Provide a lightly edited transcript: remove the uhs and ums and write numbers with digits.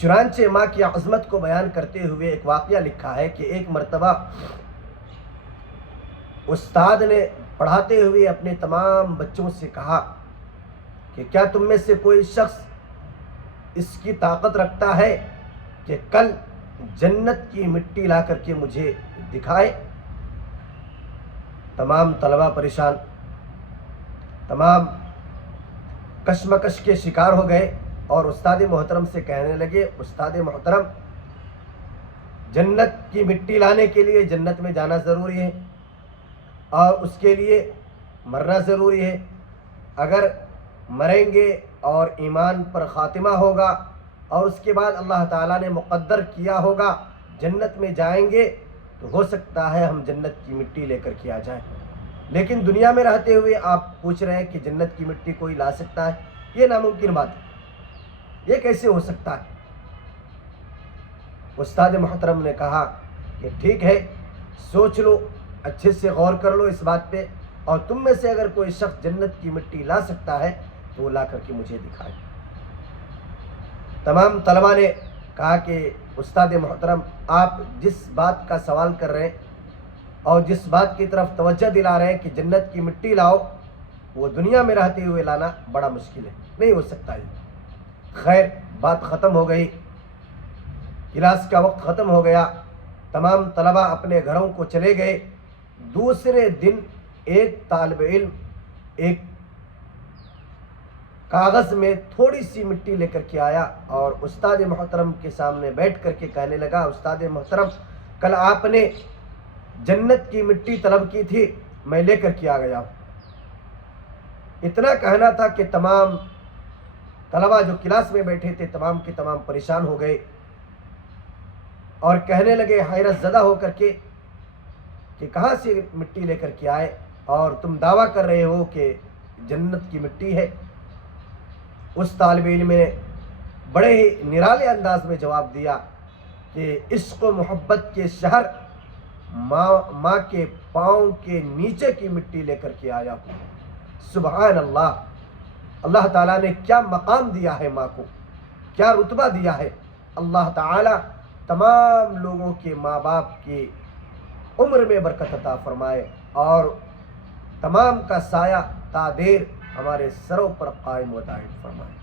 چنانچہ ماں کی عظمت کو بیان کرتے ہوئے ایک واقعہ لکھا ہے کہ ایک مرتبہ استاد نے پڑھاتے ہوئے اپنے تمام بچوں سے کہا کہ کیا تم میں سے کوئی شخص اس کی طاقت رکھتا ہے کہ کل جنت کی مٹی لا کر کے مجھے دکھائے؟ تمام طلبہ پریشان، تمام کشمکش کے شکار ہو گئے اور استاد محترم سے کہنے لگے، استاد محترم، جنت کی مٹی لانے کے لیے جنت میں جانا ضروری ہے اور اس کے لیے مرنا ضروری ہے۔ اگر مریں گے اور ایمان پر خاتمہ ہوگا اور اس کے بعد اللہ تعالیٰ نے مقدر کیا ہوگا جنت میں جائیں گے تو ہو سکتا ہے ہم جنت کی مٹی لے کر کے آ جائیں، لیکن دنیا میں رہتے ہوئے آپ پوچھ رہے ہیں کہ جنت کی مٹی کوئی لا سکتا ہے؟ یہ ناممکن بات ہے، یہ کیسے ہو سکتا ہے؟ استاد محترم نے کہا کہ ٹھیک ہے، سوچ لو، اچھے سے غور کر لو اس بات پہ، اور تم میں سے اگر کوئی شخص جنت کی مٹی لا سکتا ہے تو وہ لا کر کے مجھے دکھائے۔ تمام طلبہ نے کہا کہ استاد محترم، آپ جس بات کا سوال کر رہے ہیں اور جس بات کی طرف توجہ دلا رہے ہیں کہ جنت کی مٹی لاؤ، وہ دنیا میں رہتے ہوئے لانا بڑا مشکل ہے، نہیں ہو سکتا یہ۔ خیر، بات ختم ہو گئی، کلاس کا وقت ختم ہو گیا، تمام طلبہ اپنے گھروں کو چلے گئے۔ دوسرے دن ایک طالب علم ایک کاغذ میں تھوڑی سی مٹی لے کر کے آیا اور استاد محترم کے سامنے بیٹھ کر کے کہنے لگا، استاد محترم، کل آپ نے جنت کی مٹی طلب کی تھی، میں لے کر کے آ گیا ہوں۔ اتنا کہنا تھا کہ تمام طلبہ جو کلاس میں بیٹھے تھے تمام کے تمام پریشان ہو گئے اور کہنے لگے حیرت زدہ ہو کر کے کہ کہاں سے مٹی لے کر کے آئے اور تم دعویٰ کر رہے ہو کہ جنت کی مٹی ہے؟ اس طالب علم نے بڑے ہی نرالے انداز میں جواب دیا کہ عشق و محبت کے شہر ماں کے پاؤں کے نیچے کی مٹی لے کر کے آیا ہوں۔ سبحان اللہ! اللہ تعالیٰ نے کیا مقام دیا ہے ماں کو، کیا رتبہ دیا ہے۔ اللہ تعالیٰ تمام لوگوں کے ماں باپ کی عمر میں برکت عطا فرمائے اور تمام کا سایہ تا دیر ہمارے سروں پر قائم و دائم فرمائے۔